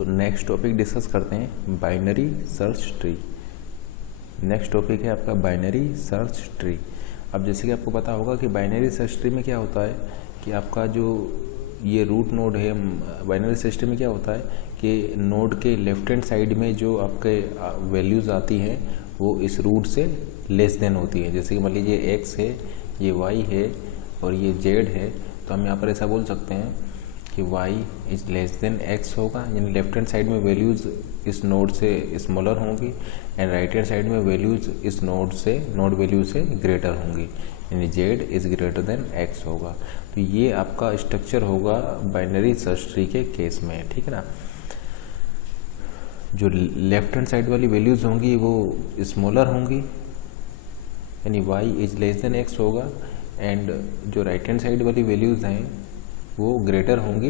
तो next topic discuss करते हैं binary search tree. Next topic है आपका बाइनरी सर्च ट्री। अब जैसे कि आपको पता होगा कि बाइनरी सर्च ट्री में क्या होता है कि आपका जो ये रूट नोड है, बाइनरी सर्च ट्री में क्या होता है कि नोड के लेफ्ट हैंड साइड में जो आपके वैल्यूज़ आती हैं वो इस रूट से लेस देन होती है। जैसे कि मान लीजिए x है, ये y है और ये z है, तो हम यहाँ पर ऐसा बोल सकते हैं कि y is less than x होगा, यानी लेफ्ट हैंड साइड में वैल्यूज़ इस नोड से स्मॉलर होंगी एंड राइट हैंड साइड में वैल्यूज़ इस नोड वैल्यू से ग्रेटर होंगी, यानी z is greater than x होगा। तो ये आपका स्ट्रक्चर होगा बाइनरी सर्च ट्री के केस में, ठीक है ना। जो लेफ्ट हैंड साइड वाली वैल्यूज़ होंगी वो स्मॉलर होंगी, यानी y is less than x होगा, एंड जो राइट हैंड साइड वाली वैल्यूज़ हैं वो ग्रेटर होंगी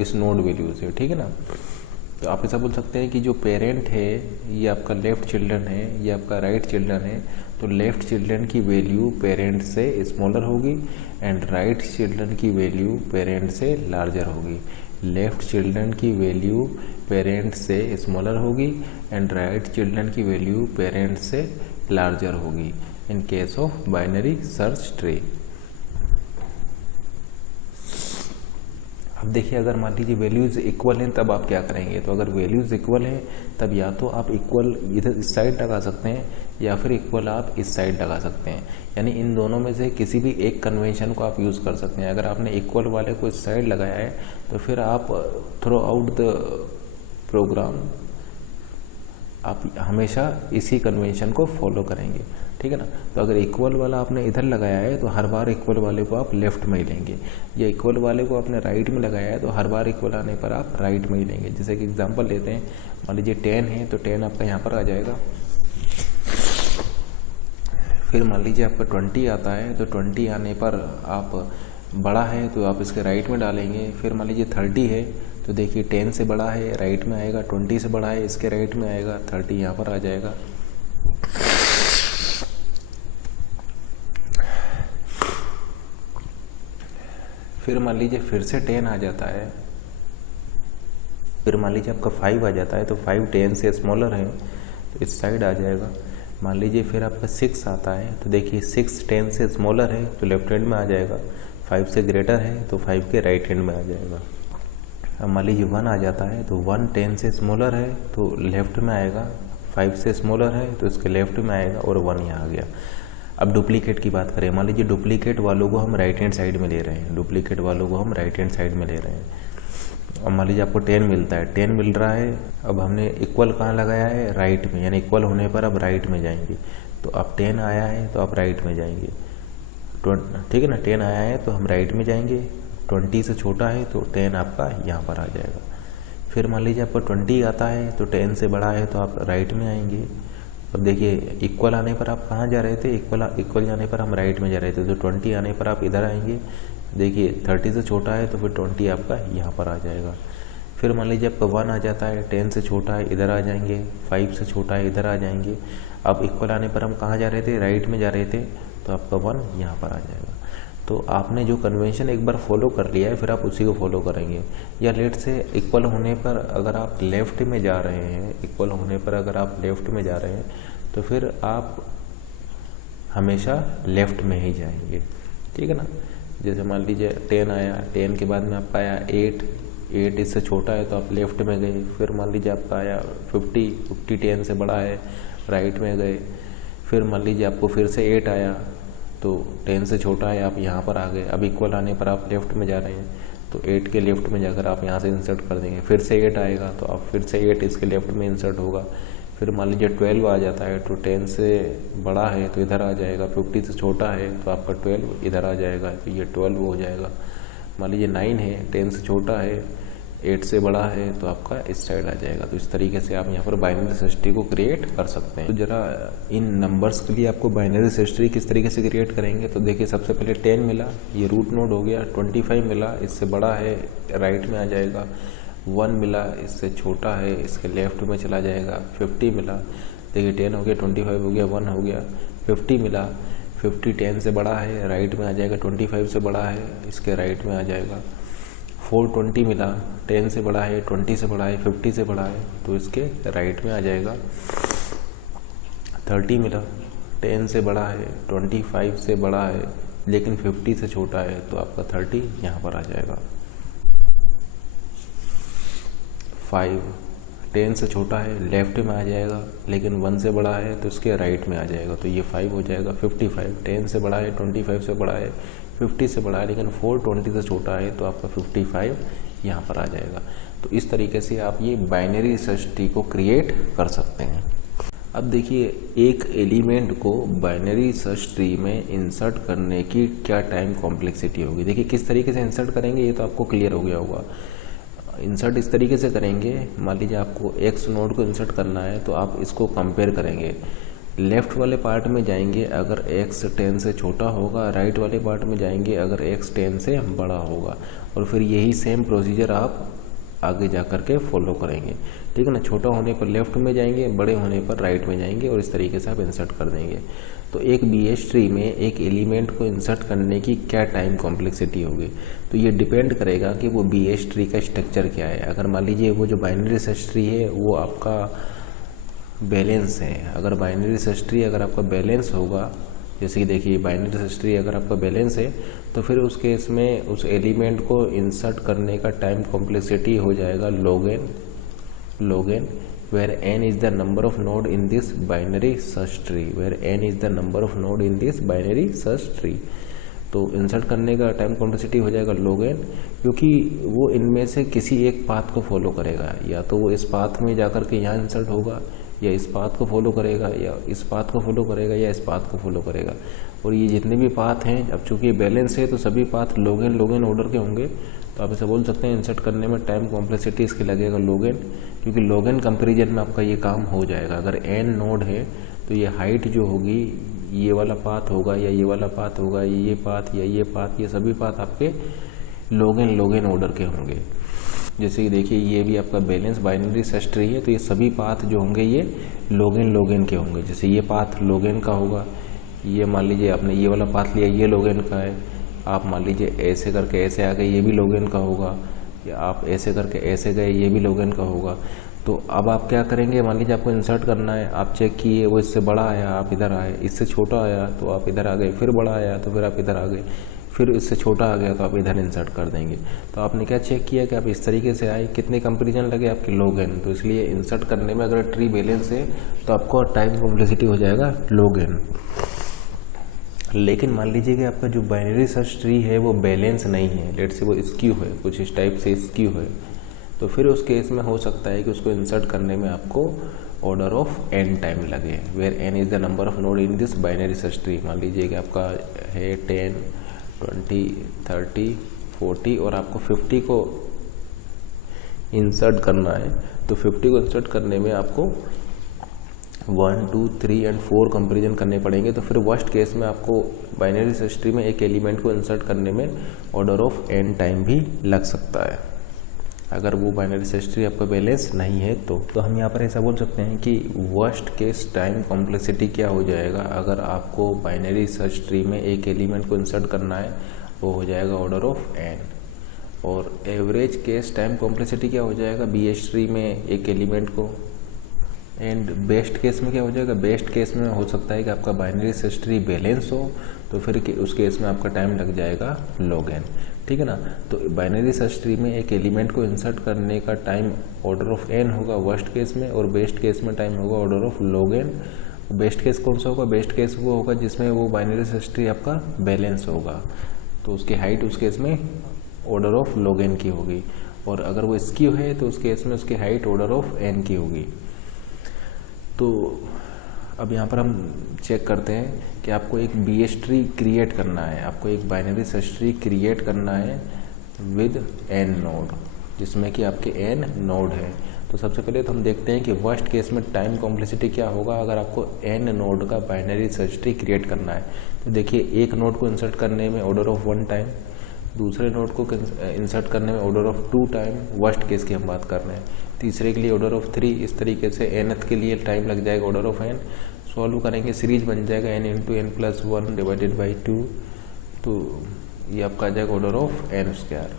इस नोड वैल्यू से, ठीक है ना। तो आप ऐसा बोल सकते हैं कि जो पेरेंट है ये आपका लेफ्ट चिल्ड्रन है, ये आपका राइट चिल्ड्रन है, तो लेफ्ट चिल्ड्रन की वैल्यू पेरेंट से स्मॉलर होगी एंड राइट चिल्ड्रन की वैल्यू पेरेंट से लार्जर होगी। लेफ्ट चिल्ड्रन की वैल्यू पेरेंट से स्मॉलर होगी एंड राइट चिल्ड्रन की वैल्यू पेरेंट से लार्जर होगी in case of binary search tree. अब देखिए, अगर मान लीजिए वैल्यूज़ इक्वल हैं तब आप क्या करेंगे। तो अगर वैल्यूज़ इक्वल हैं तब या तो आप इक्वल इधर इस साइड लगा सकते हैं या फिर इक्वल आप इस साइड लगा सकते हैं, यानी इन दोनों में से किसी भी एक कन्वेंशन को आप यूज़ कर सकते हैं। अगर आपने इक्वल वाले को इस साइड लगाया है तो फिर आप थ्रू आउट द प्रोग्राम आप हमेशा इसी कन्वेंशन को फॉलो करेंगे, ठीक है ना। तो अगर इक्वल वाला आपने इधर लगाया है तो हर बार इक्वल वाले को आप लेफ्ट में ही लेंगे, या इक्वल वाले को आपने राइट में लगाया है तो हर बार इक्वल आने पर आप राइट में ही लेंगे। जैसे कि एग्जांपल लेते हैं, मान लीजिए 10 है तो 10 आपका यहाँ पर आ जाएगा। फिर मान लीजिए आपका 20 आता है तो 20 आने पर आप बड़ा है तो आप इसके राइट में डालेंगे। फिर मान लीजिए 30 है तो देखिए 10 से बड़ा है राइट में आएगा, 20 से बड़ा है इसके राइट में आएगा, 30 यहाँ पर आ जाएगा। फिर मान लीजिए फिर से 10 आ जाता है, फिर मान लीजिए आपका 5 आ जाता है तो 5 10 से स्मॉलर है तो इस साइड आ जाएगा। मान लीजिए फिर आपका 6 आता है तो देखिए 6 10 से स्मॉलर है तो लेफ्ट हैंड में आ जाएगा, 5 से ग्रेटर है तो 5 के राइट हैंड में आ जाएगा। अब मान लीजिए 1 आ जाता है तो 1 10 से स्मॉलर है तो लेफ्ट में आएगा, 5 से स्मॉलर है तो इसके लेफ्ट में आएगा और 1 यहाँ आ गया। अब डुप्लीकेट की बात करें, मान लीजिए डुप्लीकेट वालों को हम राइट हैंड साइड में ले रहे हैं, डुप्लीकेट वालों को हम राइट हैंड साइड में ले रहे हैं। अब मान लीजिए आपको 10 मिलता है, 10 मिल रहा है, अब हमने इक्वल कहाँ लगाया है, राइट में, यानी इक्वल होने पर अब राइट में जाएंगे। तो अब 10 आया है तो आप राइट में जाएंगे, ठीक है ना। 10 आया है तो हम राइट में जाएंगे, 20 से छोटा है तो 10 आपका यहाँ पर आ जाएगा। फिर मान लीजिए आपको 20 आता है तो 10 से बड़ा है तो आप राइट में आएंगे। अब देखिए इक्वल आने पर आप कहाँ जा रहे थे, इक्वल जाने पर हम राइट में जा रहे थे, तो 20 आने पर आप इधर आएंगे। देखिए 30 से छोटा है तो फिर 20 आपका यहाँ पर आ जाएगा। फिर मान लीजिए आपका 1 आ जाता है, 10 से छोटा है इधर आ जाएंगे, 5 से छोटा है इधर आ जाएंगे। अब इक्वल आने पर हम कहाँ जा रहे थे, राइट में जा रहे थे, तो आपका 1 यहाँ पर आ जाएगा। तो आपने जो कन्वेंशन एक बार फॉलो कर लिया है फिर आप उसी को फॉलो करेंगे। या लेट से इक्वल होने पर अगर आप लेफ़्ट में जा रहे हैं, इक्वल होने पर अगर आप लेफ़्ट में जा रहे हैं तो फिर आप हमेशा लेफ़्ट में ही जाएंगे, ठीक है ना। जैसे मान लीजिए 10 आया, 10 के बाद में आपका आया 8 इससे छोटा है तो आप लेफ़्ट में गए। फिर मान लीजिए आपका आया 50 10 से बड़ा है, राइट में गए। फिर मान लीजिए आपको फिर से 8 आया तो 10 से छोटा है, आप यहाँ पर आ गए। अब इक्वल आने पर आप लेफ़्ट में जा रहे हैं तो 8 के लेफ़्ट में जाकर आप यहाँ से इंसर्ट कर देंगे। फिर से 8 आएगा तो आप फिर से 8 इसके लेफ़्ट में इंसर्ट होगा। फिर मान लीजिए 12 आ जाता है तो 10 से बड़ा है तो इधर आ जाएगा, 50 से छोटा है तो आपका 12 इधर आ जाएगा, तो ये 12 हो जाएगा। मान लीजिए 9 है, 10 से छोटा है, 8 से बड़ा है तो आपका इस साइड आ जाएगा। तो इस तरीके से आप यहाँ पर बाइनरी सर्च ट्री को क्रिएट कर सकते हैं। तो जरा इन नंबर्स के लिए आपको बाइनरी सर्च ट्री किस तरीके से क्रिएट करेंगे, तो देखिए सबसे पहले 10 मिला, ये रूट नोड हो गया। 25 मिला, इससे बड़ा है राइट में आ जाएगा। 1 मिला, इससे छोटा है इसके लेफ्ट में चला जाएगा। 50 मिला, देखिए 10 हो गया, 25 हो गया, 1 हो गया। 50 मिला, 50 10 से बड़ा है, राइट में आ जाएगा। 25 से बड़ा है, इसके राइट में आ जाएगा। 420 मिला, 10 से बड़ा है, 20 से बड़ा है, 50 से बड़ा है, तो इसके राइट में आ जाएगा। 30 मिला, 10 से बड़ा है, 25 से बड़ा है, लेकिन 50 से छोटा है, तो आपका 30 यहाँ पर आ जाएगा। 5 10 से छोटा है, लेफ्ट में आ जाएगा, लेकिन 1 से बड़ा है तो इसके राइट में आ जाएगा, तो ये 5 हो जाएगा। 55 10 से बड़ा है, 25 से बड़ा है, 50 से बड़ा है, लेकिन 420 से छोटा है, तो आपका 55 यहाँ पर आ जाएगा। तो इस तरीके से आप ये बाइनरी सर्च ट्री को क्रिएट कर सकते हैं। अब देखिए, एक एलिमेंट को बाइनरी सर्च ट्री में इंसर्ट करने की क्या टाइम कॉम्प्लेक्सिटी होगी। देखिए किस तरीके से इंसर्ट करेंगे, ये तो आपको क्लियर हो गया होगा। इंसर्ट इस तरीके से करेंगे, मान लीजिए आपको एक्स नोड को इंसर्ट करना है, तो आप इसको कंपेयर करेंगे। लेफ्ट वाले पार्ट में जाएंगे अगर x 10 से छोटा होगा, राइट वाले पार्ट में जाएंगे अगर x 10 से बड़ा होगा, और फिर यही सेम प्रोसीजर आप आगे जा कर के फॉलो करेंगे। ठीक है ना, छोटा होने पर लेफ्ट में जाएंगे, बड़े होने पर राइट में जाएंगे, और इस तरीके से आप इंसर्ट कर देंगे। तो एक BH ट्री में एक एलिमेंट को इंसर्ट करने की क्या टाइम कॉम्प्लेक्सिटी होगी, तो ये डिपेंड करेगा कि वो BH ट्री का स्ट्रक्चर क्या है। अगर मान लीजिए वो जो बाइनरी सर्च ट्री है वो आपका बैलेंस है, अगर बाइनरी सर्च ट्री अगर आपका बैलेंस होगा, जैसे कि देखिए बाइनरी सर्च ट्री अगर आपका बैलेंस है, तो फिर उस केस में उस एलिमेंट को इंसर्ट करने का टाइम कॉम्प्लेक्सिटी हो जाएगा log n where n is the number of node in this binary search tree, where n is the number of node in this binary search tree। तो insert करने का time complexity हो जाएगा log n, क्योंकि वो इनमें से किसी एक पाथ को फॉलो करेगा, या तो वो इस पाथ में जाकर के यहाँ इंसर्ट होगा, या इस पाथ को फॉलो करेगा, या इस पाथ को फॉलो करेगा, या इस पाथ को फॉलो करेगा। और ये जितने भी पाथ हैं, अब चूंकि बैलेंस है तो सभी पाथ log n ऑर्डर के होंगे, तो आप इसे बोल सकते हैं इंसर्ट करने में टाइम कॉम्प्लेक्सिटी इसके लगेगा log n, क्योंकि log n कंपेरिजन में आपका ये काम हो जाएगा। अगर n नोड है तो ये हाइट जो होगी, ये वाला पाथ होगा, या ये वाला पाथ होगा, ये पाथ या ये पाथ, ये सभी पाथ आपके log n ऑर्डर के होंगे। जैसे कि देखिए ये भी आपका बैलेंस बाइनरी सर्च ट्री है, तो ये सभी पाथ जो होंगे ये log n के होंगे। जैसे ये पाथ log n का होगा, ये मान लीजिए आपने ये वाला पाथ लिया, ये log n का है, आप मान लीजिए ऐसे करके ऐसे आ गए, ये भी log n का होगा, या आप ऐसे करके ऐसे गए, ये भी log n का होगा। तो अब आप क्या करेंगे, मान लीजिए आपको इंसर्ट करना है, आप चेक किए वो इससे बड़ा आया, आप इधर आए, इससे छोटा आया तो आप इधर आ गए, फिर बड़ा आया तो फिर आप इधर आ गए, फिर इससे छोटा आ गया तो आप इधर इंसर्ट कर देंगे। तो आपने क्या चेक किया कि आप इस तरीके से आए, कितने कंपेरिजन लगे आपके log n। तो इसलिए इंसर्ट करने में अगर ट्री बैलेंस है तो आपको टाइम कॉम्प्लेक्सिटी हो जाएगा log n। लेकिन मान लीजिए कि आपका जो बाइनरी सर्च ट्री है वो बैलेंस नहीं है, लेट से वो स्क्यू है, कुछ इस टाइप से स्क्यू है, तो फिर उस केस में हो सकता है कि उसको इंसर्ट करने में आपको ऑर्डर ऑफ n टाइम लगे, where n is the number of node in this binary search tree. मान लीजिए कि आपका है 10 20 30 40 और आपको 50 को इंसर्ट करना है, तो 50 को इंसर्ट करने में आपको 1 2 3 और 4 कंपेरिजन करने पड़ेंगे। तो फिर वर्स्ट केस में आपको बाइनरी सर्च ट्री में एक एलिमेंट को इंसर्ट करने में ऑर्डर ऑफ n टाइम भी लग सकता है, अगर वो बाइनरी सर्च ट्री आपका बैलेंस नहीं है तो हम यहाँ पर ऐसा बोल सकते हैं कि वर्स्ट केस टाइम कॉम्प्लेक्सिटी क्या हो जाएगा, अगर आपको बाइनरी सर्च ट्री में एक एलिमेंट को इंसर्ट करना है वो हो जाएगा ऑर्डर ऑफ n। और एवरेज केस टाइम कॉम्प्लेक्सिटी क्या हो जाएगा BH ट्री में एक एलिमेंट को, एंड बेस्ट केस में क्या हो जाएगा, बेस्ट केस में हो सकता है कि आपका बाइनरी सर्च ट्री बैलेंस हो, तो फिर उस केस में आपका टाइम लग जाएगा log n। ठीक है ना, तो बाइनरी सर्च ट्री में एक एलिमेंट को इंसर्ट करने का टाइम ऑर्डर ऑफ n होगा वर्स्ट केस में, और बेस्ट केस में टाइम होगा order of log n। Best case कौन सा होगा, बेस्ट केस वो होगा जिसमें वो बाइनरी सर्च ट्री आपका बैलेंस होगा, तो उसकी हाइट उस केस में ऑर्डर ऑफ log n की होगी, और अगर वो स्क्यू है तो उस केस में उसकी हाइट ऑर्डर ऑफ n की होगी। तो अब यहाँ पर हम चेक करते हैं कि आपको एक BH ट्री क्रिएट करना है, आपको एक बाइनरी सर्च ट्री क्रिएट करना है विद n नोड, जिसमें कि आपके n नोड है। तो सबसे पहले तो हम देखते हैं कि वर्स्ट केस में टाइम कॉम्प्लेक्सिटी क्या होगा अगर आपको n नोड का बाइनरी सर्च ट्री क्रिएट करना है। तो देखिए एक नोड को इंसर्ट करने में ऑर्डर ऑफ 1 टाइम, दूसरे नोड को इंसर्ट करने में order of 2 time, worst case की हम बात कर रहे हैं, तीसरे के लिए ऑर्डर ऑफ 3, इस तरीके से nth के लिए टाइम लग जाएगा ऑर्डर ऑफ n, सॉल्व करेंगे सीरीज बन जाएगा n into n plus 1 divided by 2, तो ये आपका आ जाएगा ऑर्डर ऑफ n स्क्वायर।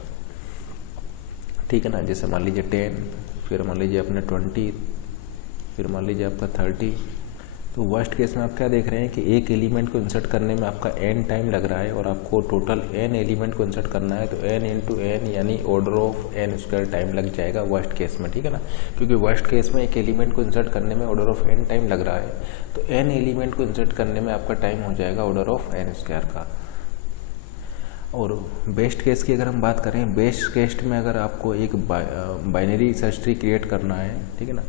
ठीक है ना। जैसे मान लीजिए 10, फिर मान लीजिए अपने 20, फिर मान लीजिए आपका 30। तो वर्स्ट केस में आप क्या देख रहे हैं कि एक एलिमेंट को इंसर्ट करने में आपका n टाइम लग रहा है और आपको टोटल n एलिमेंट को इंसर्ट करना है, तो n इंटू एन यानी order of n square time लग जाएगा वर्स्ट केस में। ठीक है ना। क्योंकि वर्स्ट केस में एक एलिमेंट को इंसर्ट करने में ऑर्डर ऑफ n टाइम लग रहा है, तो n एलिमेंट को इंसर्ट करने में आपका टाइम हो जाएगा ऑर्डर ऑफ n स्क्वायर का। और बेस्ट केस की अगर हम बात करें, बेस्ट केस में अगर आपको एक बाइनरी सर्च ट्री क्रिएट करना है, ठीक है ना,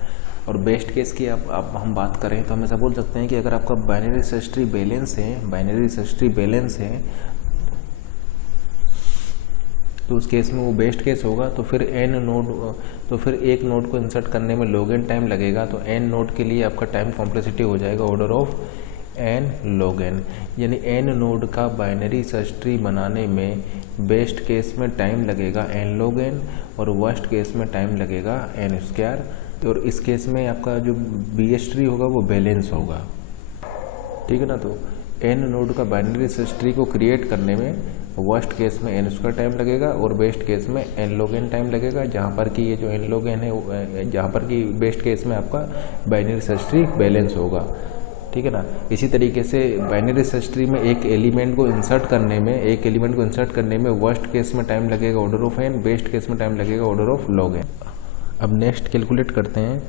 और बेस्ट केस की आप हम बात करें तो हम ऐसा बोल सकते हैं कि अगर आपका बाइनरी सर्च ट्री बैलेंस है, तो उस केस में वो बेस्ट केस होगा। तो फिर एक नोड को इंसर्ट करने में log n टाइम लगेगा, तो n नोड के लिए आपका टाइम कॉम्प्लेक्सिटी हो जाएगा order of n log n, यानी n नोड का बाइनरी सर्च ट्री बनाने में बेस्ट केस में टाइम लगेगा n log n और वर्स्ट केस में टाइम लगेगा n स्क्वायर। और इस केस में आपका जो BS ट्री होगा वो बैलेंस होगा। ठीक है ना। तो n नोड का बाइनरी सर्च ट्री को क्रिएट करने में वर्स्ट केस में n स्क्वायर टाइम लगेगा और बेस्ट केस में n log n टाइम लगेगा, जहाँ पर कि ये जो n log n है, जहाँ पर कि बेस्ट केस में आपका बाइनरी सर्च ट्री बैलेंस होगा। ठीक है ना। इसी तरीके से बाइनरी सर्च ट्री में एक एलिमेंट को इंसर्ट करने में वर्स्ट केस में टाइम लगेगा order of n, best case में टाइम लगेगा ऑर्डर ऑफ log n। अब नेक्स्ट कैलकुलेट करते हैं।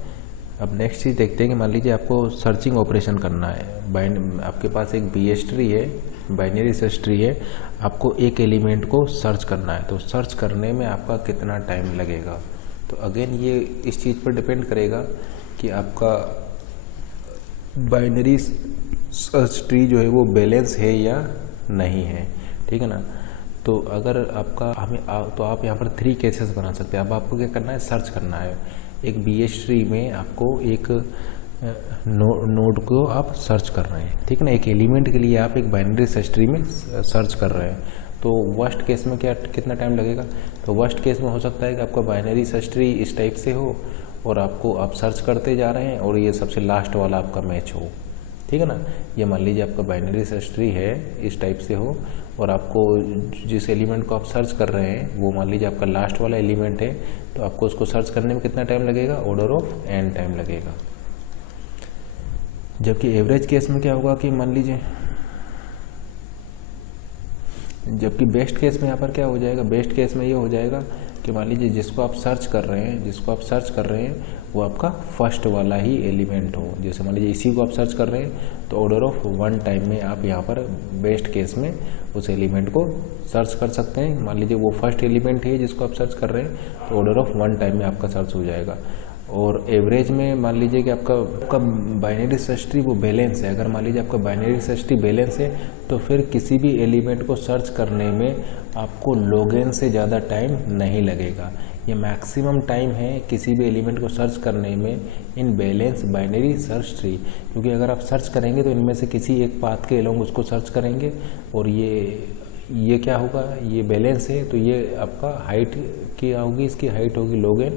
अब नेक्स्ट चीज़ देखते हैं कि मान लीजिए आपको सर्चिंग ऑपरेशन करना है। आपके पास एक BS ट्री है, बाइनरी सर्च ट्री है, आपको एक एलिमेंट को सर्च करना है, तो सर्च करने में आपका कितना टाइम लगेगा। तो अगेन ये इस चीज़ पर डिपेंड करेगा कि आपका बाइनरी सर्च ट्री जो है वो बैलेंस है या नहीं है। ठीक है ना। तो अगर आपका तो आप यहाँ पर 3 केसेस बना सकते हैं। अब आपको क्या करना है, सर्च करना है। एक BS ट्री में आपको एक नोड को आप सर्च कर रहे हैं। ठीक है ना। एक एलिमेंट के लिए आप एक बाइनरी सर्च ट्री में सर्च कर रहे हैं, तो वर्स्ट केस में कितना टाइम लगेगा। तो वर्स्ट केस में हो सकता है कि आपका बाइनरी सर्च ट्री इस टाइप से हो और आप सर्च करते जा रहे हैं और ये सबसे लास्ट वाला आपका मैच हो। ठीक है ना। ये मान लीजिए आपका बाइनरी सर्च ट्री है, इस टाइप से हो और आपको जिस एलिमेंट को आप सर्च कर रहे हैं वो मान लीजिए आपका लास्ट वाला एलिमेंट है, तो आपको उसको सर्च करने में कितना टाइम लगेगा, ऑर्डर ऑफ n टाइम लगेगा। जबकि एवरेज केस में क्या होगा कि मान लीजिए, जबकि बेस्ट केस में यहाँ पर क्या हो जाएगा, बेस्ट केस में ये हो जाएगा कि मान लीजिए जिसको आप सर्च कर रहे हैं वो आपका फर्स्ट वाला ही एलिमेंट हो। जैसे मान लीजिए इसी को आप सर्च कर रहे हैं तो ऑर्डर ऑफ 1 टाइम में आप यहाँ पर बेस्ट केस में उस एलिमेंट को सर्च कर सकते हैं। मान लीजिए वो फर्स्ट एलिमेंट है जिसको आप सर्च कर रहे हैं, तो ऑर्डर ऑफ 1 टाइम में आपका सर्च हो जाएगा। और एवरेज में मान लीजिए कि आपका बाइनरी सर्च ट्री वो बैलेंस है। अगर मान लीजिए आपका बाइनरी सर्च ट्री बैलेंस है तो फिर किसी भी एलिमेंट को सर्च करने में आपको log n से ज़्यादा टाइम नहीं लगेगा। ये मैक्सिमम टाइम है किसी भी एलिमेंट को सर्च करने में in balance binary search tree, क्योंकि अगर आप सर्च करेंगे तो इनमें से किसी एक पाथ के अलोंग उसको सर्च करेंगे और ये क्या होगा, ये बैलेंस है, तो ये आपका हाइट क्या होगी, इसकी हाइट होगी log n,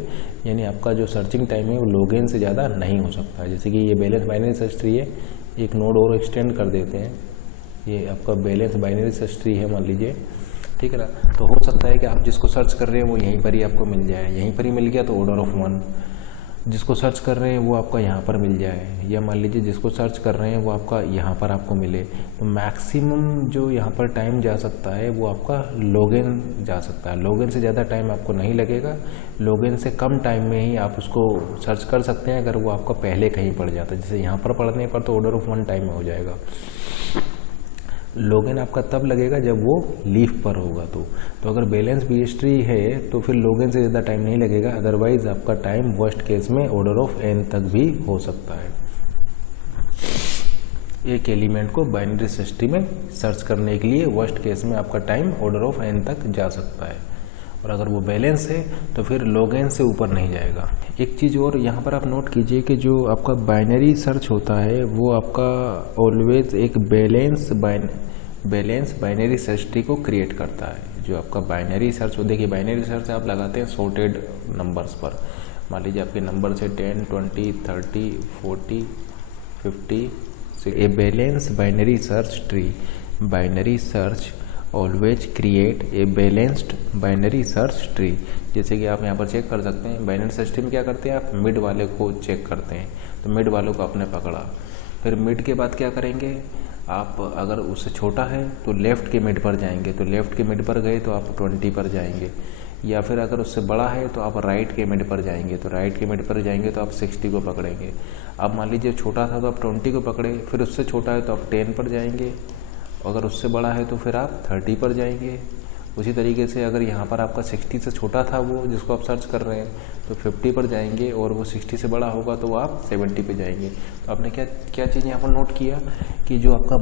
यानी आपका जो सर्चिंग टाइम है वो log n से ज़्यादा नहीं हो सकता। जैसे कि ये बैलेंस बाइनरी सर्च ट्री है, एक नोड और एक्सटेंड कर देते हैं, ये आपका बैलेंस बाइनरी सर्च ट्री है मान लीजिए। ठीक है ना। तो हो सकता है कि आप जिसको सर्च कर रहे हैं वो यहीं पर ही आपको मिल जाए, यहीं पर ही मिल गया तो ऑर्डर ऑफ 1। जिसको सर्च कर रहे हैं वो आपका यहाँ पर मिल जाए, या मान लीजिए जिसको सर्च कर रहे हैं वो आपका यहाँ पर आपको मिले, तो मैक्सिमम जो यहाँ पर टाइम जा सकता है वो आपका log n जा सकता है। log n से ज़्यादा टाइम आपको नहीं लगेगा, log n से कम टाइम में ही आप उसको सर्च कर सकते हैं अगर वो आपका पहले कहीं पड़ जाता है। जैसे यहाँ पर पढ़ने पर तो ऑर्डर ऑफ 1 टाइम में हो जाएगा। log n आपका तब लगेगा जब वो लीफ पर होगा। तो अगर बैलेंस BS ट्री है तो फिर log n से ज़्यादा टाइम नहीं लगेगा, अदरवाइज आपका टाइम वर्स्ट केस में ऑर्डर ऑफ n तक भी हो सकता है। एक एलिमेंट को बाइनरी सर्च ट्री में सर्च करने के लिए वर्स्ट केस में आपका टाइम ऑर्डर ऑफ n तक जा सकता है, और अगर वो बैलेंस है तो फिर log n से ऊपर नहीं जाएगा। एक चीज़ और यहाँ पर आप नोट कीजिए कि जो आपका बाइनरी सर्च होता है वो आपका ऑलवेज एक बैलेंस बाइनरी सर्च ट्री को क्रिएट करता है। जो आपका बाइनरी सर्च हो, देखिए बाइनरी सर्च आप लगाते हैं सॉर्टेड नंबर्स पर। मान लीजिए आपके नंबर से 10, 20, 30, 40, 50, ए balance binary search tree, binary search always create a balanced binary search tree. जैसे कि आप यहाँ पर चेक कर सकते हैं, बाइनरी सर्च ट्री में क्या करते हैं, आप मिड वाले को चेक करते हैं, तो मिड वालों को आपने पकड़ा, फिर मिड के बाद क्या करेंगे आप, अगर उससे छोटा है तो लेफ़्ट के मिड पर जाएंगे, तो लेफ़्ट के मिड पर गए तो आप 20 पर जाएंगे, या फिर अगर उससे बड़ा है तो आप राइट के मिड पर जाएंगे, तो राइट के मिड पर जाएंगे तो आप 60 को पकड़ेंगे। अब मान लीजिए छोटा था तो आप 20 को पकड़े, फिर उससे छोटा है तो आप 10 पर जाएंगे, अगर उससे बड़ा है तो फिर आप 30 पर जाएंगे। उसी तरीके से अगर यहाँ पर आपका 60 से छोटा था वो जिसको आप सर्च कर रहे हैं तो 50 पर जाएंगे, और वो 60 से बड़ा होगा तो आप 70 पे जाएंगे। तो आपने क्या चीज़ यहाँ पर नोट किया कि जो आपका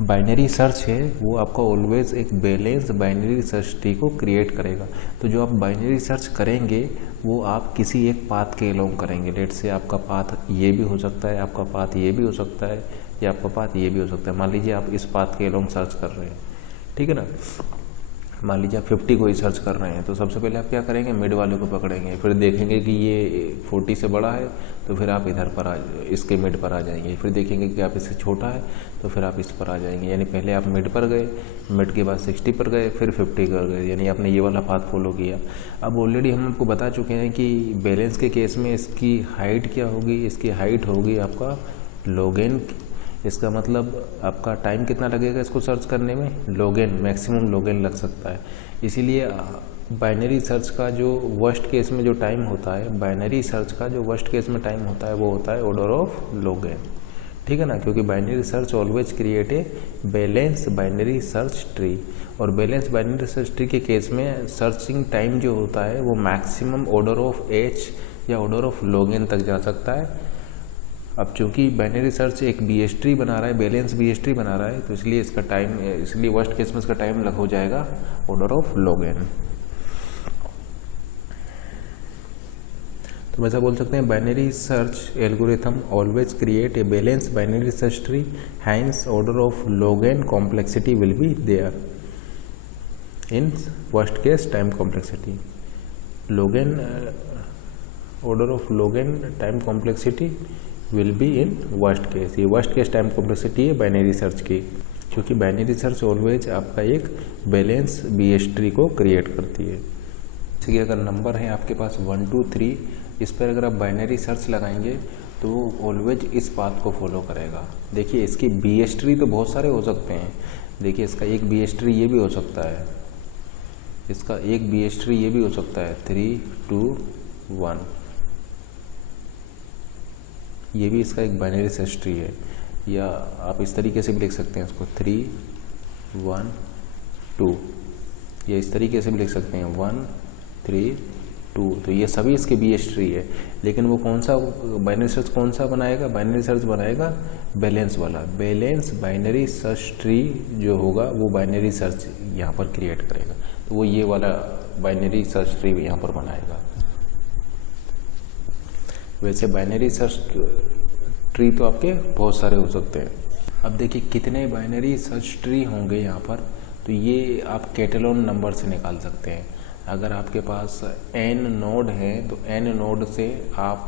बाइनरी सर्च है वो आपका ऑलवेज एक बैलेंस बाइनरी सर्च ट्री को क्रिएट करेगा। तो जो आप बाइनरी सर्च करेंगे वो आप किसी एक पाथ के अलोंग करेंगे। लेट से आपका पाथ ये भी हो सकता है, आपका पाथ ये भी हो सकता है, या आपका पाथ ये भी हो सकता है। मान लीजिए आप इस पाथ के अलोंग सर्च कर रहे हैं, ठीक है ना, मान लीजिए आप 50 को ही सर्च कर रहे हैं, तो सबसे पहले आप क्या करेंगे, मिड वाले को पकड़ेंगे, फिर देखेंगे कि ये 40 से बड़ा है तो फिर आप इधर पर इसके मिड पर आ जाएंगे, फिर देखेंगे कि आप इससे छोटा है तो फिर आप इस पर आ जाएंगे। यानी पहले आप मिड पर गए, मिड के बाद 60 पर गए, फिर 50 कर गए, यानी आपने ये वाला पाथ फॉलो किया। अब ऑलरेडी हम आपको बता चुके हैं कि बैलेंस के केस में इसकी हाइट क्या होगी, इसकी हाइट होगी आपका log n। इसका मतलब आपका टाइम कितना लगेगा इसको सर्च करने में, log n, maximum log n लग सकता है। इसीलिए बाइनरी सर्च का जो वर्स्ट केस में जो टाइम होता है, बाइनरी सर्च का जो वर्स्ट केस में टाइम होता है वो होता है ऑर्डर ऑफ log n, ठीक है ना, क्योंकि binary search always create a balance binary search tree, और बैलेंस बाइनरी सर्च ट्री के केस में सर्चिंग टाइम जो होता है वो मैक्सिमम ऑर्डर ऑफ h या ऑर्डर ऑफ log n तक जा सकता है। अब चूंकि बाइनरी सर्च एक BS ट्री बना रहा है, बैलेंस BS ट्री बना रहा है, तो इसलिए इसका टाइम, इसलिए वर्स्ट केस में इसका टाइम लग हो जाएगा ऑर्डर ऑफ log n। तो वैसा बोल सकते हैं binary search algorithm always create a balance binary search tree, hence order of log n complexity will be there in worst case time complexity. log n order of log n time complexity will be in worst case. ये worst case time complexity है binary search की, क्योंकि binary search always आपका एक balance BS tree को create करती है। जैसे कि अगर नंबर है आपके पास 1 2 3, इस पर अगर आप बाइनरी सर्च लगाएंगे तो वो ऑलवेज इस पाथ को फॉलो करेगा। देखिए इसकी BS ट्री तो बहुत सारे हो सकते हैं, देखिए इसका एक BS ट्री ये भी हो सकता है, इसका एक BS ट्री ये भी हो सकता है 3 2 1, ये भी इसका एक बाइनरी सर्च ट्री है। या आप इस तरीके से भी लिख सकते हैं इसको 3 1 2, या इस तरीके से भी लिख सकते हैं 1 3 2। तो ये सभी इसके BS ट्री है, लेकिन वो कौन सा बाइनरी सर्च कौन सा बनाएगा, बाइनरी सर्च बनाएगा बैलेंस वाला। बैलेंस बाइनरी सर्च ट्री जो होगा वो बाइनरी सर्च यहाँ पर क्रिएट करेगा, तो वो ये वाला बाइनरी सर्च ट्री यहाँ पर बनाएगा। वैसे बाइनरी सर्च ट्री तो आपके बहुत सारे हो सकते हैं। अब देखिए कितने बाइनरी सर्च ट्री होंगे यहाँ पर, तो ये आप कैटेलॉन नंबर से निकाल सकते हैं। अगर आपके पास n नोड है तो n नोड से आप